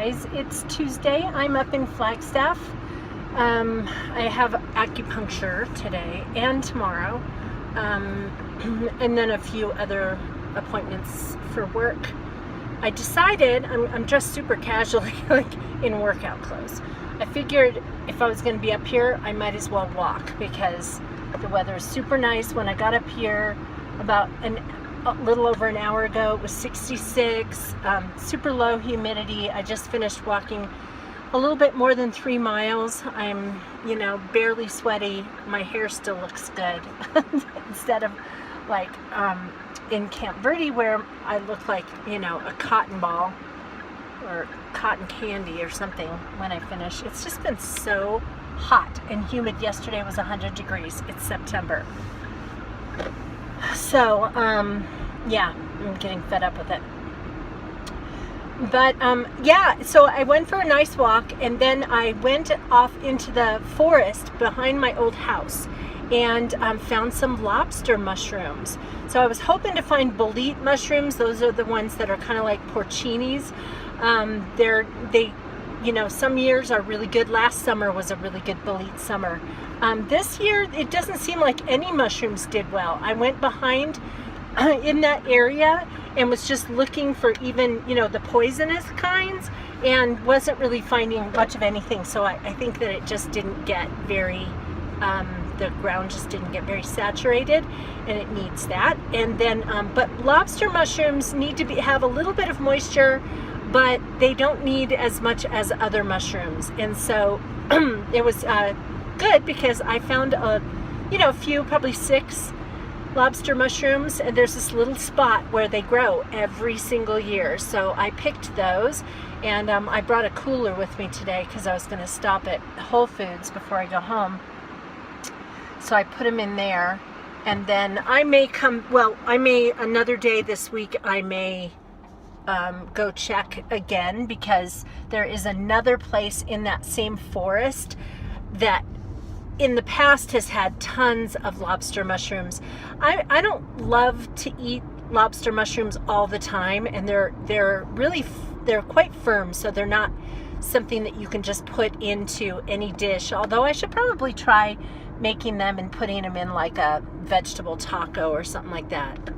guys, it's Tuesday. I'm up in Flagstaff. I have acupuncture today and tomorrow, and then a few other appointments for work. I decided I'm dressed super casually, like in workout clothes. I figured if I was going to be up here, I might as well walk because the weather is super nice. When I got up here about a little over an hour ago, it was 66, super low humidity. I just finished walking a little bit more than 3 miles. I'm, barely sweaty. My hair still looks good instead of like in Camp Verde where I look like, a cotton ball or cotton candy or something when I finish. It's just been so hot and humid. Yesterday was 100 degrees. It's September. So, yeah, I'm getting fed up with it. But, yeah, so I went for a nice walk, and then I went off into the forest behind my old house and found some lobster mushrooms. So I was hoping to find bolete mushrooms. Those are the ones that are kind of like porcinis. Some years are really good. Last summer was a really good bolete summer. This year, it doesn't seem like any mushrooms did well. I went behind in that area and was just looking for even, the poisonous kinds and wasn't really finding much of anything. So I think that it just didn't get very, the ground just didn't get very saturated, and it needs that. And then, but lobster mushrooms need to have a little bit of moisture, but they don't need as much as other mushrooms. And so it was good because I found a few, probably 6 lobster mushrooms, and there's this little spot where they grow every single year. So I picked those, and I brought a cooler with me today because I was going to stop at Whole Foods before I go home. So I put them in there, and then I may another day this week, I may go check again because there is another place in that same forest that in the past has had tons of lobster mushrooms. I don't love to eat lobster mushrooms all the time, and they're quite firm, so they're not something that you can just put into any dish, although I should probably try making them and putting them in like a vegetable taco or something like that.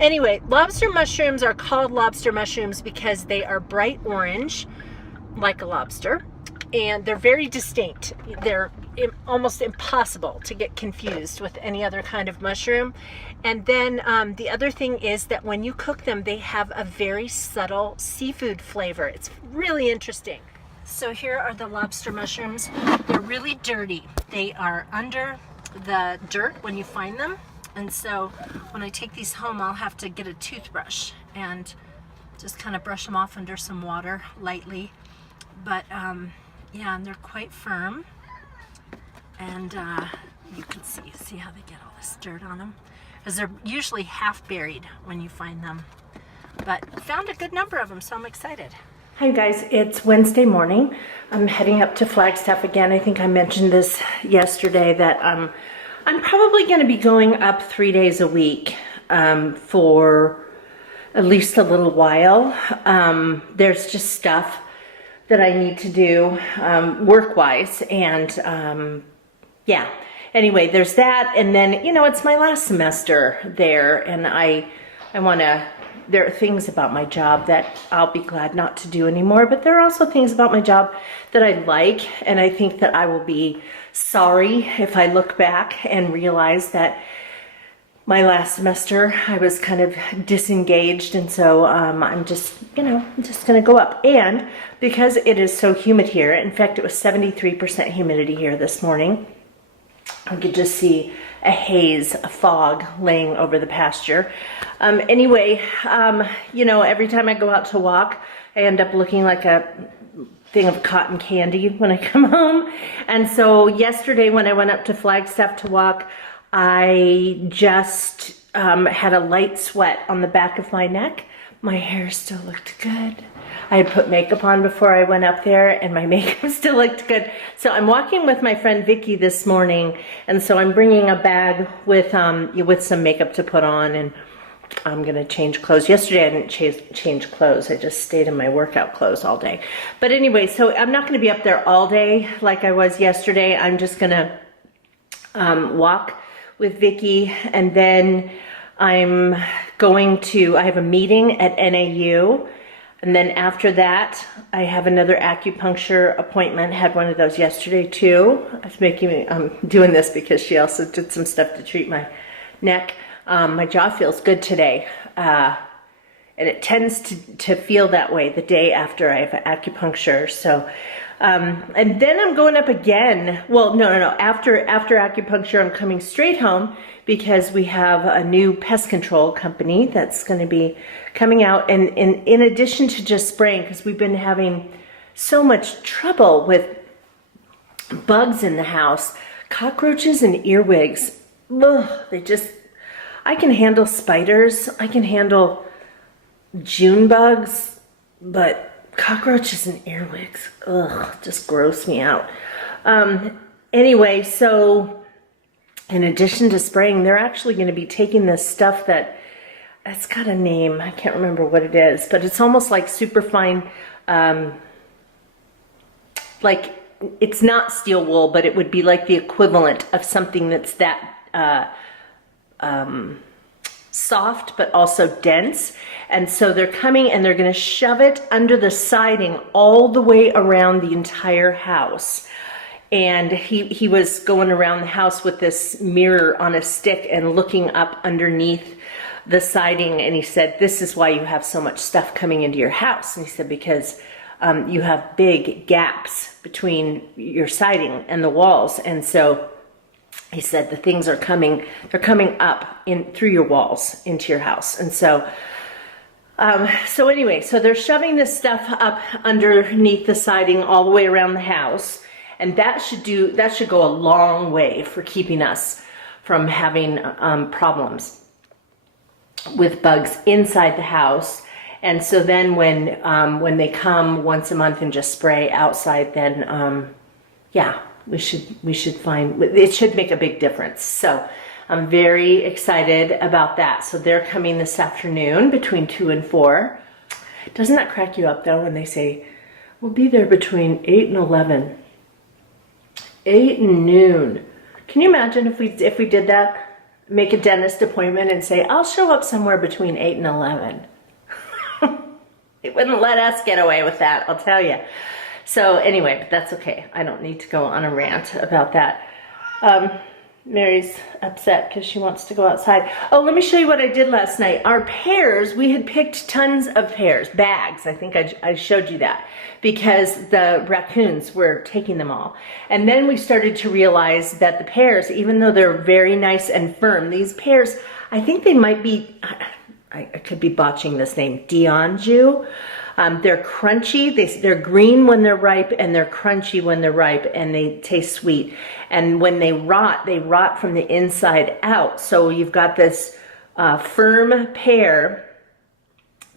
Anyway, lobster mushrooms are called lobster mushrooms because they are bright orange like a lobster, and they're very distinct. They're almost impossible to get confused with any other kind of mushroom. And then the other thing is that when you cook them, they have a very subtle seafood flavor. It's really interesting. So here are the lobster mushrooms. They're really dirty. They are under the dirt when you find them. And so when I take these home, I'll have to get a toothbrush and just kind of brush them off under some water lightly. But yeah, and they're quite firm. And you can see how they get all this dirt on them, because they're usually half buried when you find them. But found a good number of them, so I'm excited. Hi guys, it's Wednesday morning. I'm heading up to Flagstaff again. I think I mentioned this yesterday that I'm probably going to be going up 3 days a week for at least a little while. There's just stuff that I need to do work-wise, and yeah. Anyway, there's that, and then, it's my last semester there, and I want to, there are things about my job that I'll be glad not to do anymore, but there are also things about my job that I like, and I think that I will be sorry if I look back and realize that my last semester I was kind of disengaged, and so I'm just going to go up. And because it is so humid here, in fact, it was 73% humidity here this morning, I could just see a haze, a fog laying over the pasture. Anyway, every time I go out to walk, I end up looking like a thing of cotton candy when I come home. And so yesterday when I went up to Flagstaff to walk, I just had a light sweat on the back of my neck. My hair still looked good. I had put makeup on before I went up there, and my makeup still looked good. So I'm walking with my friend Vicky this morning, and so I'm bringing a bag with some makeup to put on and I'm going to change clothes. Yesterday I didn't change clothes. I just stayed in my workout clothes all day. But anyway, so I'm not going to be up there all day like I was yesterday. I'm just going to walk with Vicki, and then I'm going to, I have a meeting at NAU, and then after that I have another acupuncture appointment. Had one of those yesterday too. It's making me, I'm doing this because she also did some stuff to treat my neck. My jaw feels good today, and it tends to feel that way the day after I have acupuncture. So, and then I'm going up again. Well, no. After acupuncture, I'm coming straight home because we have a new pest control company that's going to be coming out. And in addition to just spraying, because we've been having so much trouble with bugs in the house, cockroaches and earwigs. Ugh, I can handle spiders. I can handle June bugs, but cockroaches and earwigs, ugh, just gross me out. Anyway, so in addition to spraying, they're actually going to be taking this stuff it's got a name. I can't remember what it is, but it's almost like superfine, like it's not steel wool, but it would be like the equivalent of something that's that soft but also dense. And so they're coming and they're going to shove it under the siding all the way around the entire house. And he was going around the house with this mirror on a stick and looking up underneath the siding, and he said, this is why you have so much stuff coming into your house. And he said, because you have big gaps between your siding and the walls, and so he said the things are coming, they're coming up in through your walls into your house. And so anyway, so they're shoving this stuff up underneath the siding all the way around the house, and that should go a long way for keeping us from having problems with bugs inside the house. And so then when they come once a month and just spray outside, then yeah, we should find, it should make a big difference. So I'm very excited about that. So they're coming this afternoon between 2 and 4. Doesn't that crack you up though when they say, we'll be there between 8 and 11? 8 and noon. Can you imagine if we did that? Make a dentist appointment and say, I'll show up somewhere between 8 and 11. It wouldn't let us get away with that, I'll tell you. So anyway, but that's okay. I don't need to go on a rant about that. Mary's upset because she wants to go outside. Oh, let me show you what I did last night. Our pears, we had picked tons of pears, bags. I think I showed you that because the raccoons were taking them all. And then we started to realize that the pears, even though they're very nice and firm, these pears, I think they might be, I could be botching this name, D'Anjou. They're crunchy, they're green when they're ripe, and they're crunchy when they're ripe, and they taste sweet. And when they rot from the inside out. So you've got this firm pear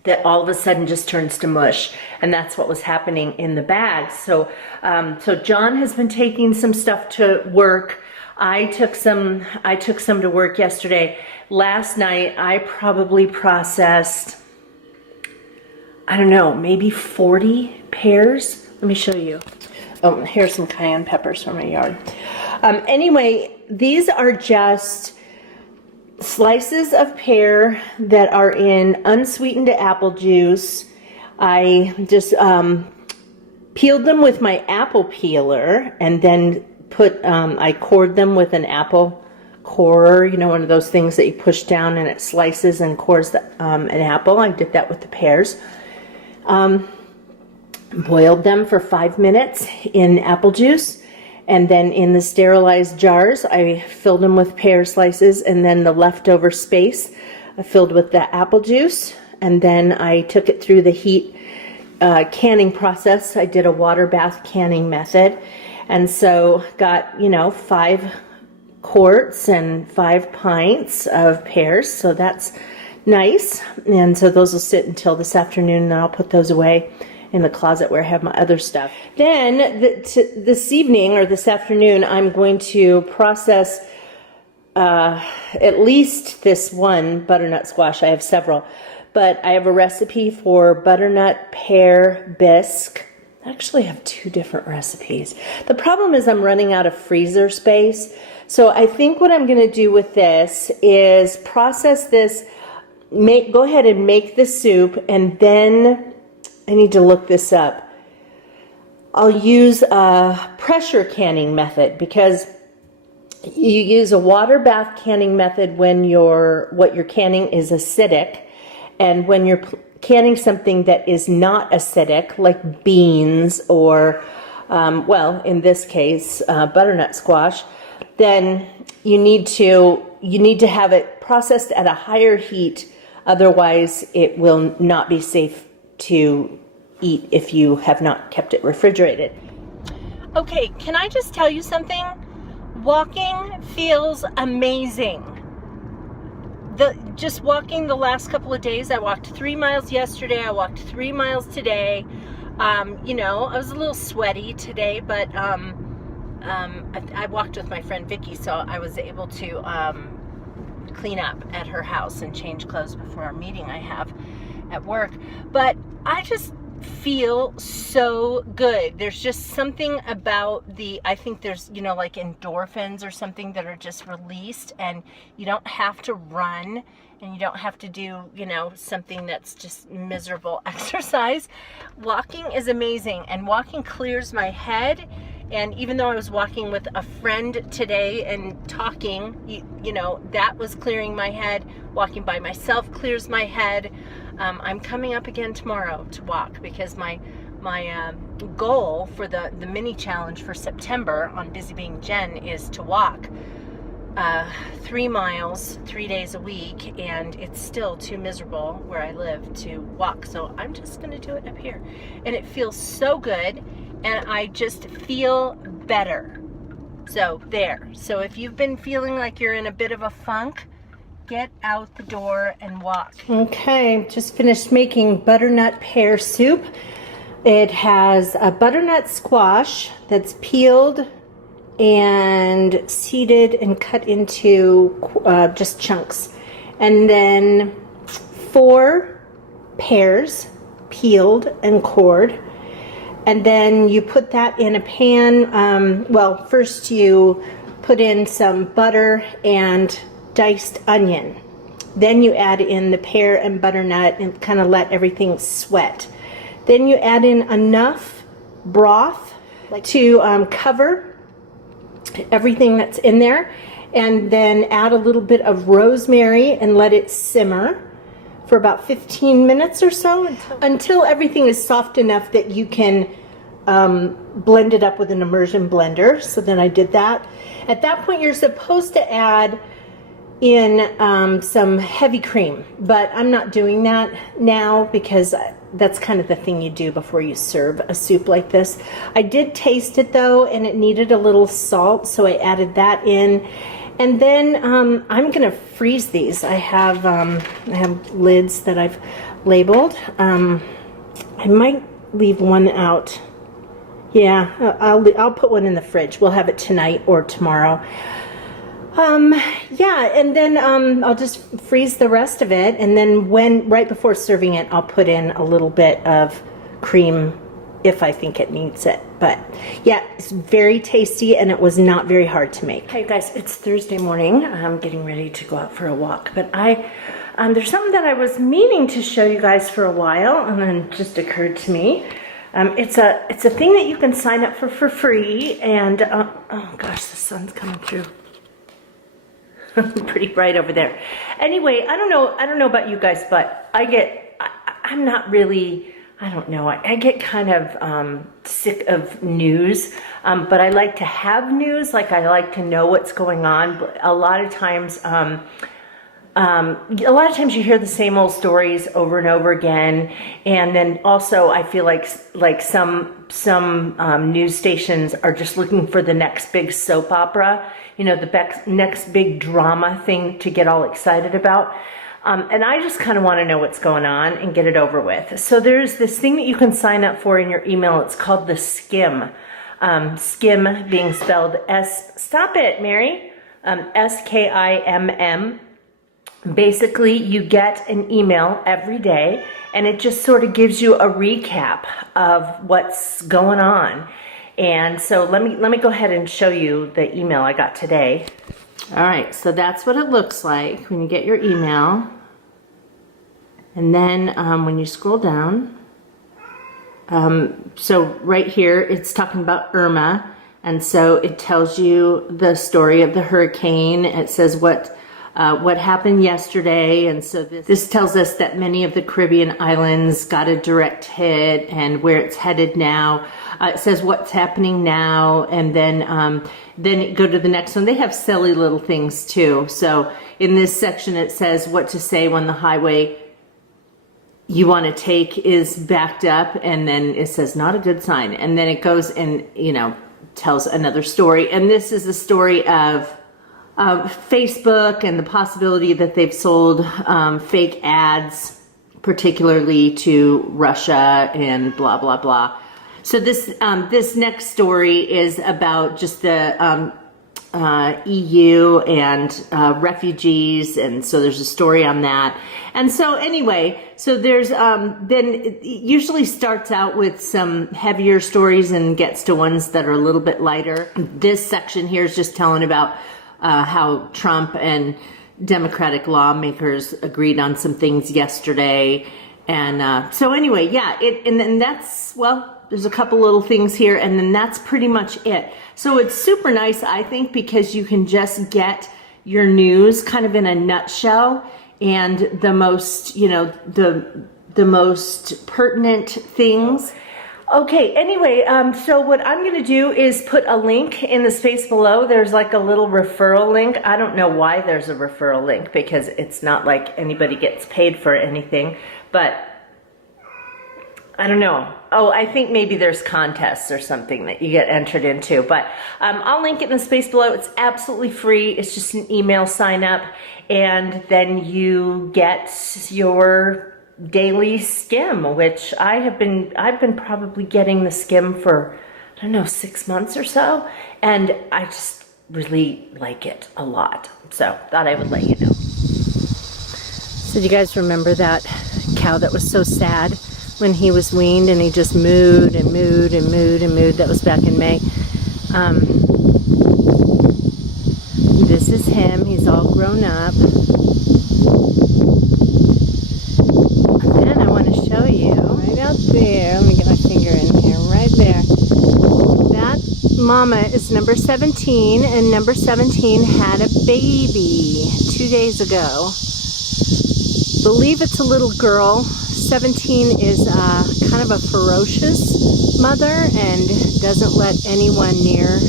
that all of a sudden just turns to mush. And that's what was happening in the bag. So, so John has been taking some stuff to work. I took some to work yesterday. Last night, I probably processed, I don't know, maybe 40 pears. Let me show you. Oh, here's some cayenne peppers from my yard. Anyway, these are just slices of pear that are in unsweetened apple juice. I just peeled them with my apple peeler and then I cored them with an apple corer, you know, one of those things that you push down and it slices and cores an apple. I did that with the pears. Boiled them for 5 minutes in apple juice, and then in the sterilized jars I filled them with pear slices, and then the leftover space I filled with the apple juice, and then I took it through the heat canning process. I did a water bath canning method, and so got, you know, 5 quarts and 5 pints of pears, so that's nice. And so those will sit until this afternoon, and then I'll put those away in the closet where I have my other stuff. Then this evening or this afternoon, I'm going to process at least this one butternut squash. I have several, but I have a recipe for butternut pear bisque. I actually have 2 different recipes. The problem is I'm running out of freezer space. So I think what I'm going to do with this is process this, go ahead and make the soup, and then I need to look this up. I'll use a pressure canning method, because you use a water bath canning method when what you're canning is acidic, and when you're canning something that is not acidic, like beans or, well, in this case, butternut squash, then you need to have it processed at a higher heat. Otherwise, it will not be safe to eat if you have not kept it refrigerated. Okay, can I just tell you something? Walking feels amazing. Just walking the last couple of days, I walked 3 miles yesterday, I walked 3 miles today. You know, I was a little sweaty today, but I walked with my friend Vicky, so I was able to clean up at her house and change clothes before our meeting I have at work. But I just feel so good. There's just something about I think there's, you know, like endorphins or something that are just released, and you don't have to run, and you don't have to do, you know, something that's just miserable exercise. Walking is amazing, and walking clears my head. And even though I was walking with a friend today and talking, you know, that was clearing my head. Walking by myself clears my head. I'm coming up again tomorrow to walk, because my goal for the mini challenge for September on Busy Being Jen is to walk 3 miles 3 days a week, and it's still too miserable where I live to walk. So I'm just going to do it up here, and it feels so good, and I just feel better. So there. So if you've been feeling like you're in a bit of a funk, get out the door and walk. Okay, just finished making butternut pear soup. It has a butternut squash that's peeled and seeded and cut into just chunks. And then 4 pears peeled and cored. And then you put that in a pan. Well, first you put in some butter and diced onion. Then you add in the pear and butternut and kind of let everything sweat. Then you add in enough broth to cover everything that's in there, and then add a little bit of rosemary and let it simmer for about 15 minutes or so until everything is soft enough that you can blend it up with an immersion blender. So then I did that. At that point, you're supposed to add in some heavy cream, but I'm not doing that now because that's kind of the thing you do before you serve a soup like this. I did taste it though, and it needed a little salt, so I added that in. And then I'm gonna freeze these. I have lids that I've labeled. I might leave one out. Yeah, I'll put one in the fridge. We'll have it tonight or tomorrow. Yeah, and then I'll just freeze the rest of it, and then right before serving it, I'll put in a little bit of cream if I think it needs it. But yeah, it's very tasty, and it was not very hard to make. Hey guys, it's Thursday morning. I'm getting ready to go out for a walk, but there's something that I was meaning to show you guys for a while, and then it just occurred to me. It's a thing that you can sign up for free, and oh gosh, the sun's coming through. Pretty bright over there. Anyway, I don't know about you guys, but I'm not really, I don't know, I get kind of sick of news, but I like to have news, like I like to know what's going on. But a lot of times you hear the same old stories over and over again, and then also I feel like some news stations are just looking for the next big soap opera, you know, the next big drama thing to get all excited about. And I just kind of want to know what's going on and get it over with. So there's this thing that you can sign up for in your email. It's called the Skim. Skim being spelled S. Stop it, Mary. SKIMM. Basically, you get an email every day, and it just sort of gives you a recap of what's going on. And so let me go ahead and show you the email I got today. All right, so that's what it looks like when you get your email. And then when you scroll down, so right here, it's talking about Irma. And so it tells you the story of the hurricane. It says what happened yesterday. And so this tells us that many of the Caribbean islands got a direct hit and where it's headed now. It says what's happening now, and then go to the next one. They have silly little things too. So in this section, it says what to say when the highway you want to take is backed up, and then it says not a good sign. And then it goes and, tells another story. And this is the story of Facebook and the possibility that they've sold fake ads, particularly to Russia and blah, blah, blah. So this next story is about just the EU and refugees, and so there's a story on that. And so anyway, so there's then it usually starts out with some heavier stories and gets to ones that are a little bit lighter. This section here is just telling about how Trump and Democratic lawmakers agreed on some things yesterday. And so anyway, yeah, and then that's, well, there's a couple little things here, and then that's pretty much it. So it's super nice, I think, because you can just get your news kind of in a nutshell, and the most, the most pertinent things. Okay, anyway, so what I'm going to do is put a link in the space below. There's like a little referral link. I don't know why there's a referral link, because it's not like anybody gets paid for anything, but I don't know. Oh, I think maybe there's contests or something that you get entered into, but I'll link it in the space below. It's absolutely free. It's just an email sign up, and then you get your daily skim, which I've been probably getting the skim for, I don't know, 6 months or so, and I just really like it a lot. So thought I would let you know. So do you guys remember that cow that was so sad when he was weaned and he just mooed and mooed and mooed and mooed? That was back in May. This is him. He's all grown up. And then I want to show you right out there. Let me get my finger in here. Right there. That mama is number 17, and number 17 had a baby 2 days ago. Believe it's a little girl. 17 is kind of a ferocious mother and doesn't let anyone near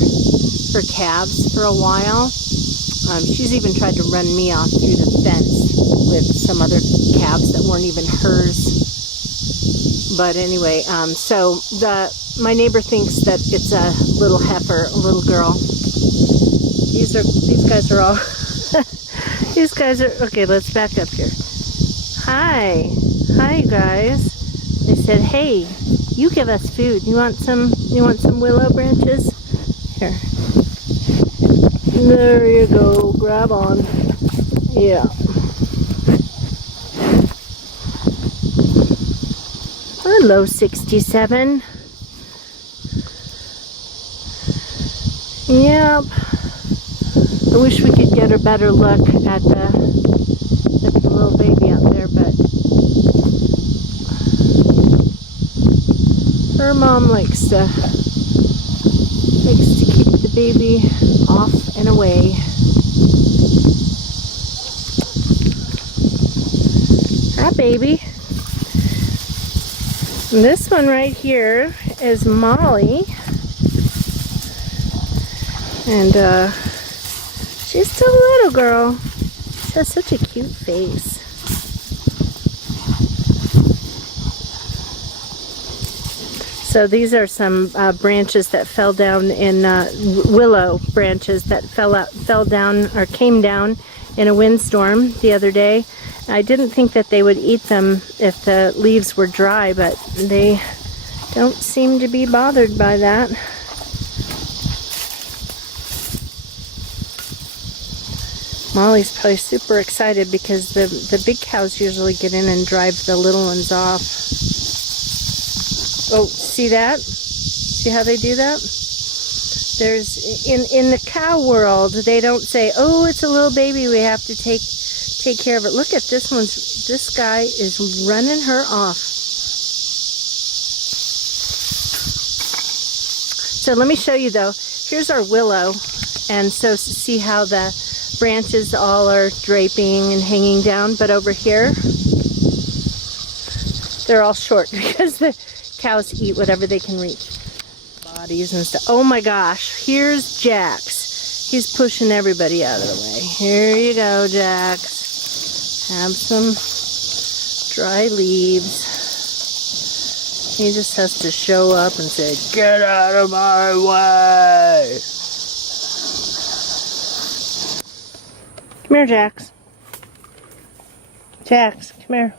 her calves for a while. She's even tried to run me off through the fence with some other calves that weren't even hers. But anyway, so my neighbor thinks that it's a little heifer, a little girl. These guys are all these guys are okay. Let's back up here. Hi, you guys. They said, "Hey, you give us food. You want some willow branches? Here. There you go. Grab on. Yeah." Hello, 67. Yep. I wish we could get a better look at the little baby out there, but her mom likes to keep the baby off and away. Hi, baby. And this one right here is Molly, and she's still a little girl. She has such a cute face. So these are some branches that fell down in willow branches that fell down or came down in a windstorm the other day. I didn't think that they would eat them if the leaves were dry, but they don't seem to be bothered by that. Molly's probably super excited because the big cows usually get in and drive the little ones off. Oh, see that? See how they do that? There's in the cow world, they don't say, "Oh, it's a little baby, we have to take care of it." Look at this one. This guy is running her off. So let me show you though. Here's our willow, and so see how the branches all are draping and hanging down, but over here they're all short because the cows eat whatever they can reach. Bodies and stuff. Oh my gosh, here's Jax. He's pushing everybody out of the way. Here you go, Jax. Have some dry leaves. He just has to show up and say, "Get out of my way." Come here, Jax. Jax, come here.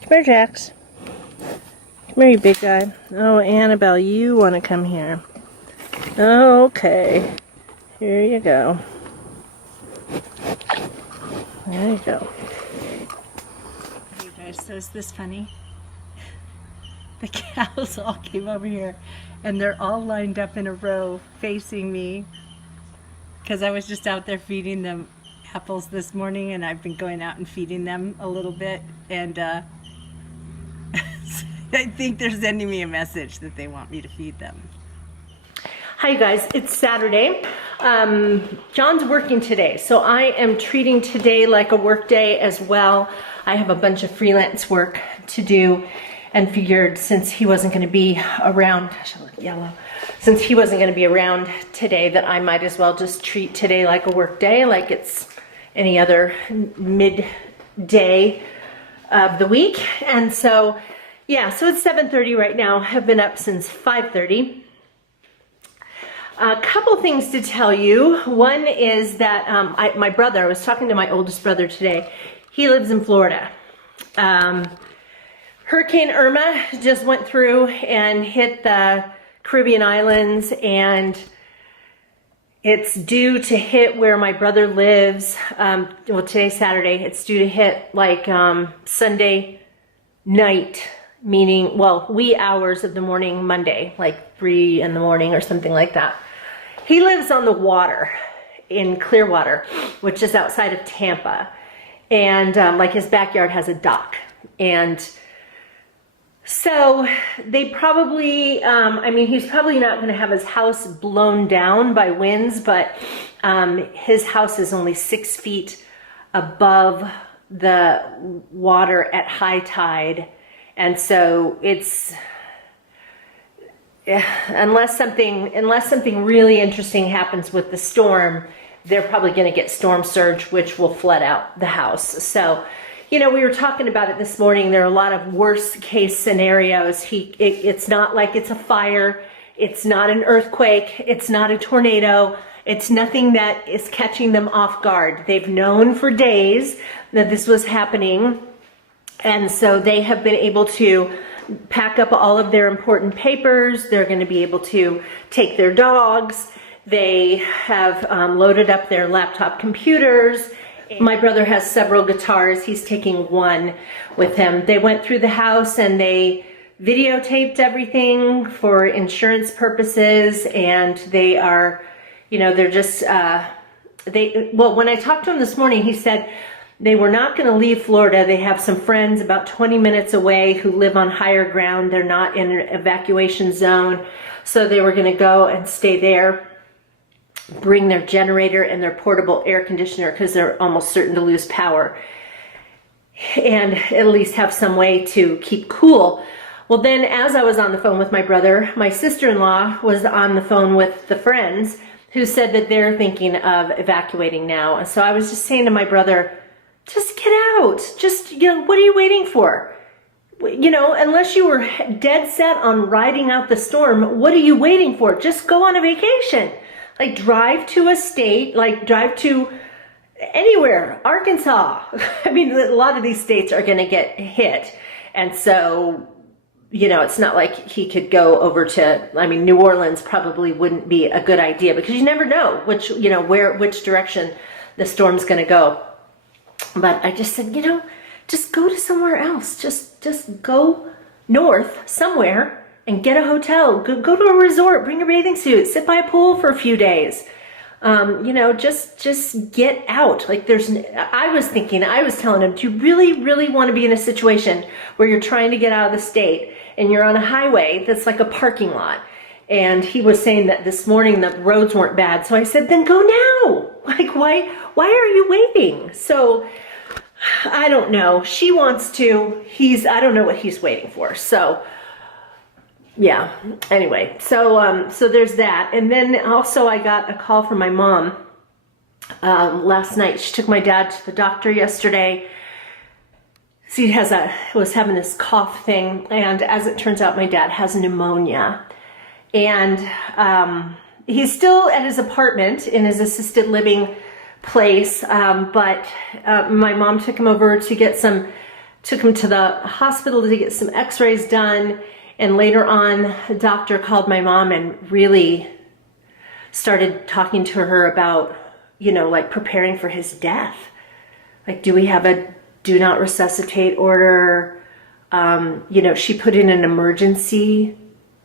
Come here, Jax. Come here, you big guy. Oh, Annabelle, you want to come here. Okay. Here you go. There you go. Hey guys, so is this funny? The cows all came over here and they're all lined up in a row facing me because I was just out there feeding them apples this morning, and I've been going out and feeding them a little bit, and I think they're sending me a message that they want me to feed them. Hi you guys, it's Saturday. John's working today, so I am treating today like a work day as well. I have a bunch of freelance work to do, and figured since he wasn't going to be around, gosh, I look yellow. Since he wasn't going to be around today, that I might as well just treat today like a work day, like it's any other midday of the week. And so, yeah, so it's 7:30 right now. I've been up since 5:30. A couple things to tell you. One is that my brother, I was talking to my oldest brother today. He lives in Florida. Hurricane Irma just went through and hit the Caribbean islands, and it's due to hit where my brother lives. Well, today's Saturday. It's due to hit like Sunday night, meaning, well, wee hours of the morning Monday, like 3 in the morning or something like that. He lives on the water in Clearwater, which is outside of Tampa. And like his backyard has a dock. And so they probably, I mean, he's probably not going to have his house blown down by winds, but his house is only 6 feet above the water at high tide. And so it's, unless something really interesting happens with the storm, they're probably going to get storm surge, which will flood out the house. So, you know, we were talking about it this morning. There are a lot of worst case scenarios. It's not like it's a fire. It's not an earthquake. It's not a tornado. It's nothing that is catching them off guard. They've known for days that this was happening. And so they have been able to pack up all of their important papers. They're going to be able to take their dogs. They have loaded up their laptop computers. My brother has several guitars. He's taking one with him. They went through the house and they videotaped everything for insurance purposes, and they are, you know, they're just, well, when I talked to him this morning, he said they were not going to leave Florida. They have some friends about 20 minutes away who live on higher ground. They're not in an evacuation zone, so they were going to go and stay there, bring their generator and their portable air conditioner because they're almost certain to lose power, and at least have some way to keep cool. Well, then as I was on the phone with my brother, my sister-in-law was on the phone with the friends who said that they're thinking of evacuating now. And so I was just saying to my brother, just get out. Just, you know, what are you waiting for? You know, unless you were dead set on riding out the storm, what are you waiting for? Just go on a vacation. Like, drive to a state, like drive to anywhere, Arkansas. I mean, a lot of these states are going to get hit. And so, it's not like he could go over to, I mean, New Orleans probably wouldn't be a good idea because you never know which direction the storm's going to go. But I just said, just go to somewhere else. Just go north somewhere and get a hotel. Go to a resort, bring a bathing suit, sit by a pool for a few days. Just get out. Like I was telling him, do you really, really want to be in a situation where you're trying to get out of the state and you're on a highway that's like a parking lot? And he was saying that this morning the roads weren't bad. So I said, then go now. Like, why are you waiting? So I don't know. She wants to. I don't know what he's waiting for. So yeah. Anyway, so there's that. And then also I got a call from my mom last night. She took my dad to the doctor yesterday. He was having this cough thing, and as it turns out, my dad has pneumonia. And he's still at his apartment in his assisted living place, but my mom took him over to took him to the hospital to get some x-rays done. And later on, the doctor called my mom and really started talking to her about, like preparing for his death. Like, do we have a do not resuscitate order? She put in an emergency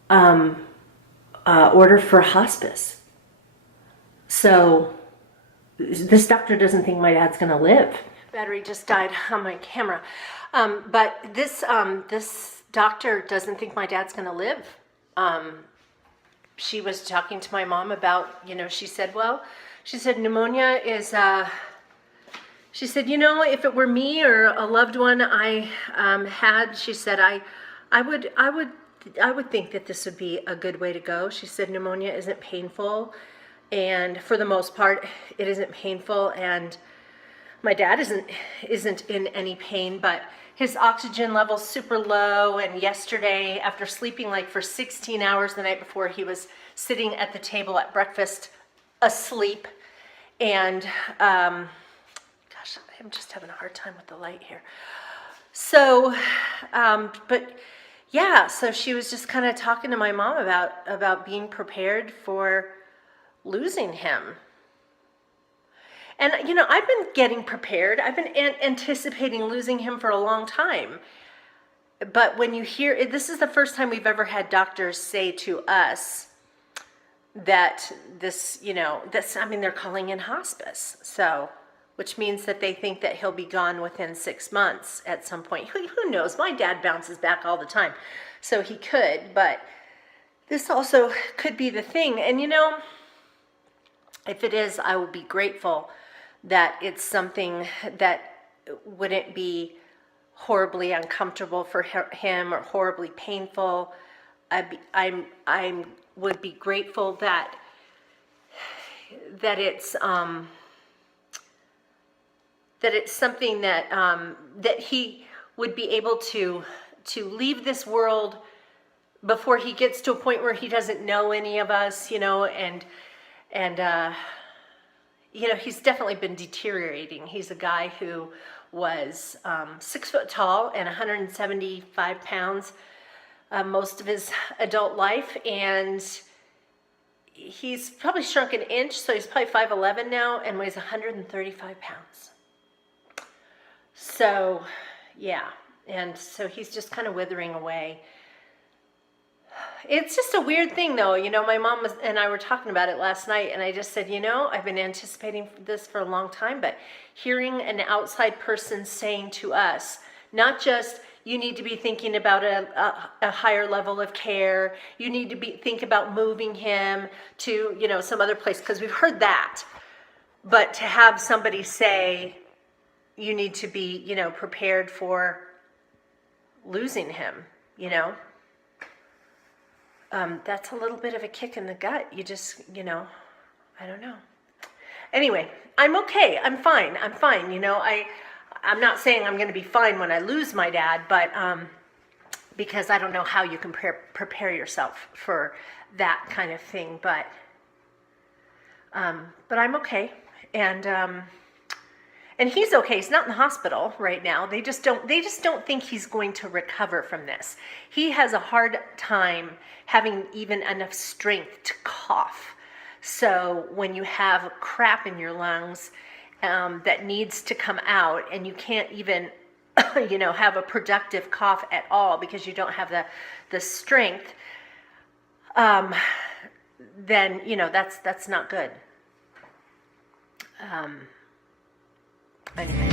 order for hospice. So this doctor doesn't think my dad's going to live. Battery just died on my camera. But this doctor doesn't think my dad's going to live. She was talking to my mom about, she said pneumonia is, she said, if it were me or a loved one I had, she said, I would think that this would be a good way to go. She said pneumonia isn't painful, and for the most part it isn't painful, and my dad isn't in any pain, but his oxygen level's super low, and yesterday, after sleeping like for 16 hours the night before, he was sitting at the table at breakfast asleep. And gosh, I'm just having a hard time with the light here. So but yeah, so she was just kind of talking to my mom about being prepared for losing him. And, I've been getting prepared. I've been anticipating losing him for a long time. But when you hear, this is the first time we've ever had doctors say to us that they're calling in hospice. So, which means that they think that he'll be gone within 6 months at some point. Who knows? My dad bounces back all the time. So he could, but this also could be the thing. And, if it is, I will be grateful that it's something that wouldn't be horribly uncomfortable for him or horribly painful. I would be grateful that it's something that he would be able to leave this world before he gets to a point where he doesn't know any of us, and he's definitely been deteriorating. He's a guy who was 6 foot tall and 175 pounds most of his adult life, and he's probably shrunk an inch, so he's probably 5'11" now and weighs 135 pounds. So, yeah, and so he's just kind of withering away. It's just a weird thing, though. My mom and I were talking about it last night, and I just said, I've been anticipating this for a long time, but hearing an outside person saying to us, not just, you need to be thinking about a higher level of care, you need to think about moving him to, some other place, because we've heard that, but to have somebody say, you need to be, prepared for losing him, that's a little bit of a kick in the gut. You just, I don't know. Anyway, I'm okay. I'm fine. I'm not saying I'm going to be fine when I lose my dad, but because I don't know how you can prepare yourself for that kind of thing. But I'm okay. And and he's okay. He's not in the hospital right now. They just don't think he's going to recover from this. He has a hard time having even enough strength to cough. So when you have crap in your lungs that needs to come out, and you can't even have a productive cough at all because you don't have the strength, then that's not good. Anyway.